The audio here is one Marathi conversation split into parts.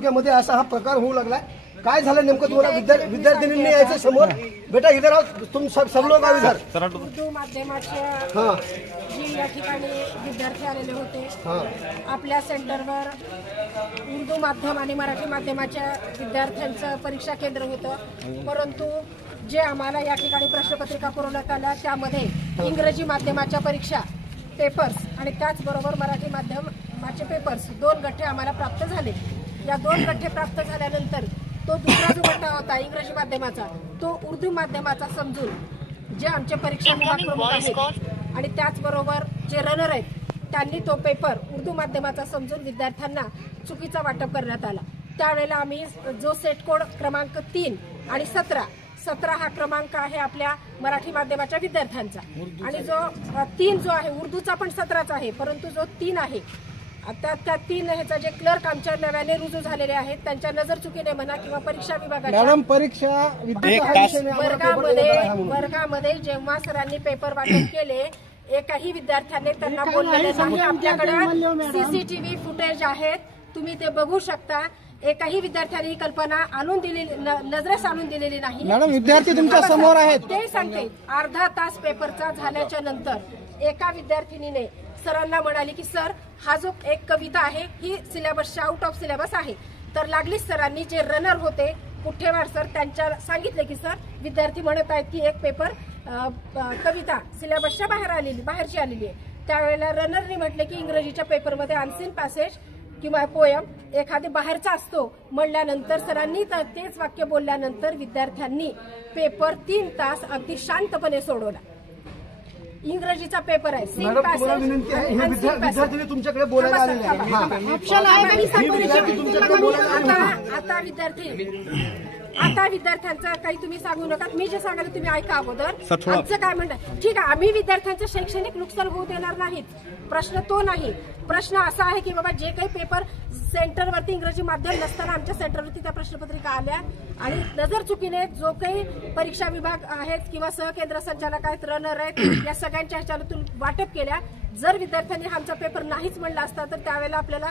तालुक्यामध्ये असा हा प्रकार होऊ लागलाय। काय झालं नेमकं तुम्हाला? विद्यार्थिनींनी यायचं समोर, बेटा इधर आओ, तुम सब लोग आओ इधर। उर्दू माध्यमाच्या जी या ठिकाणी विद्यार्थी आलेले होते, आपल्या सेंटरवर उर्दू माध्यम आणि मराठी माध्यमाच्या विद्यार्थ्यांचं परीक्षा केंद्र होतं, परंतु जे आम्हाला या ठिकाणी प्रश्नपत्रिका पुरवण्यात आल्या त्यामध्ये इंग्रजी माध्यमाच्या परीक्षा पेपर्स आणि त्याचबरोबर मराठी माध्यमाचे पेपर्स 2 गठ्ठे आम्हाला प्राप्त झाले। या 2 गठ्ठे प्राप्त झाल्यानंतर तो दुसरा जो गठ्ठा होता इंग्रजी माध्यमाचा तो उर्दू माध्यमाचा समजून जे आमचे परीक्षा विभाग प्रमुख आहेत आणि त्याचबरोबर जे रनर आहेत त्यांनी तो पेपर उर्दू माध्यमाचा समजून विद्यार्थ्यांना चुकीचा वाटप करण्यात आला। त्यावेळेला आम्ही जो सेट कोड क्रमांक 3 आणि 17 हा क्रमांक आहे आपल्या मराठी माध्यमाच्या विद्यार्थ्यांचा आणि जो 3 जो आहे उर्दूचा पण 17चा आहे, परंतु जो 3 आहे आता त्या 3 ह्याचा जे क्लर्क आमच्या नव्याने रुजू झालेले आहेत त्यांच्या नजर चुकीने म्हणा किंवा परीक्षा विभागाच्या वर्गामध्ये जेव्हा सरांनी पेपर वाटप केले एकाही विद्यार्थ्याने त्यांना बोललेले नाही। आपल्याकडे सीसीटीव्ही फुटेज आहेत, तुम्ही ते बघू शकता। एकाही विद्यार्थ्यांनी कल्पना आणून दिलेली नजरेस आणून दिलेली नाही। मॅडम विद्यार्थी तुमच्या समोर आहेत ते सांगते। अर्धा तास पेपरचा झाल्याच्या नंतर एका विद्यार्थिनीने सरांना म्हणाली की सर हा जो एक कविता आहे ही सिलेबसच्या आउट ऑफ सिलेबस आहे, तर लागलीच सरांनी जे रनर होते पुठ्ठेवार सर त्यांच्या सांगितले की सर विद्यार्थी म्हणत आहेत की एक पेपर कविता सिलेबसच्या बाहेरची आलेली आहे। त्यावेळेला रनरनी म्हटले की इंग्रजीच्या पेपरमध्ये अनसीन पॅसेज किंवा पोयम एखादी बाहेरचा असतो म्हणल्यानंतर सरांनी तेच वाक्य बोलल्यानंतर विद्यार्थ्यांनी पेपर 3 तास अगदी शांतपणे सोडवला। इंग्रजीचा पेपर आहे, सीन पॅसेज विद्यार्थी तुमच्याकडे बोलायला आलेले आता विद्यार्थ्यांचं काही तुम्ही सांगू नका, मी जे सांगायला तुम्ही ऐका अगोदर। आमचं काय म्हणणं ठीक आहे, आम्ही विद्यार्थ्यांचं शैक्षणिक नुकसान होऊ देणार नाहीत, प्रश्न तो नाही। प्रश्न असा आहे की बाबा जे काही पेपर सेंटरवरती इंग्रजी माध्यम नसताना आमच्या सेंटरवरती त्या प्रश्नपत्रिका आल्या आणि नजर चुकीने जो काही परीक्षा विभाग आहेत किंवा सहकेंद्र संचालक आहेत रनर आहेत या सगळ्यांच्या ह्याच्यातून वाटप केल्या। जर विद्यार्थ्यांनी आमचा पेपर नाहीच म्हणला असता तर त्यावेळेला आपल्याला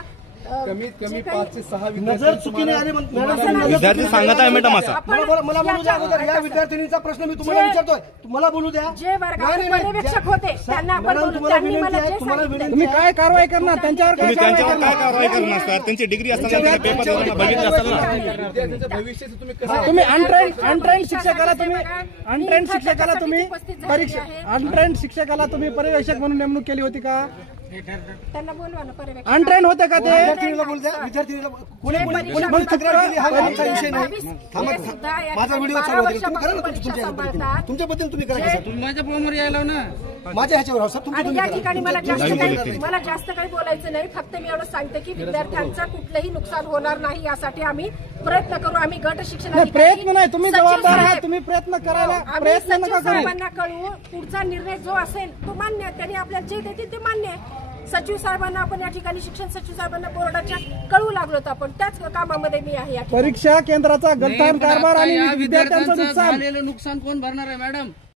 कमीत कमी 5 ते 6 नजर चुकीने आले विद्यार्थी सांगत आहे मॅडम असं। मला बोलू द्या अगोदर, या विद्यार्थिनीचा प्रश्न मी तुम्हाला विचारतोय, तुम्हाला बोलू द्या। जे वर्गात पर्यवेक्षक होते त्यांना आपण बोलू, त्यांनी मला जे सांगितलं तुम्ही काय कारवाई करणार त्यांच्यावर? काय कारवाई करणार सर? त्यांची डिग्री असताना पेपर बघितलं असेल ना। विद्यार्थ्यांच्या भविष्याचं तुम्ही कसं तुम्ही अनट्रेंड शिक्षकाला तुम्ही पर्यवेक्षक म्हणून नेमणूक केली होती का? त्यांना बोलवा ना पर्यवेक्षक। अनट्रेंड होते का ते? विद्यार्थिनीला बोलू द्या, विद्यार्थिनीला कोणी तक्रार केली हा आमचा विषय नाही। माझा व्हिडिओ चालू होता, तुम्ही करा ना तुमच्याबद्दल तुम्ही करा माझ्या फोनवर यायला ना माझ्या ह्याच्यावर आणि या ठिकाणी मला जास्त काही बोलायचं नाही, फक्त मी एवढं सांगते की विद्यार्थ्यांचं कुठलंही नुकसान होणार नाही यासाठी आम्ही प्रयत्न करू। आम्ही गट शिक्षण प्रयत्न नाही, तुम्ही जबाबदार आहात, तुम्ही प्रयत्न करायला प्रयत्न नका करू। साहेबांना कळवू, पुढचा निर्णय जो असेल तो मान्य आहे, त्यांनी आपल्याला जे देतील ते मान्य आहे। सचिव साहेबांना आपण या ठिकाणी शिक्षण सचिव साहेबांना बोर्डाच्या कळवू लागलो तर आपण त्याच कामामध्ये मी आहे। परीक्षा केंद्राचा गद्दार कारभार आणि विद्यार्थ्यांचं नुकसान कोण भरणार आहे मॅडम?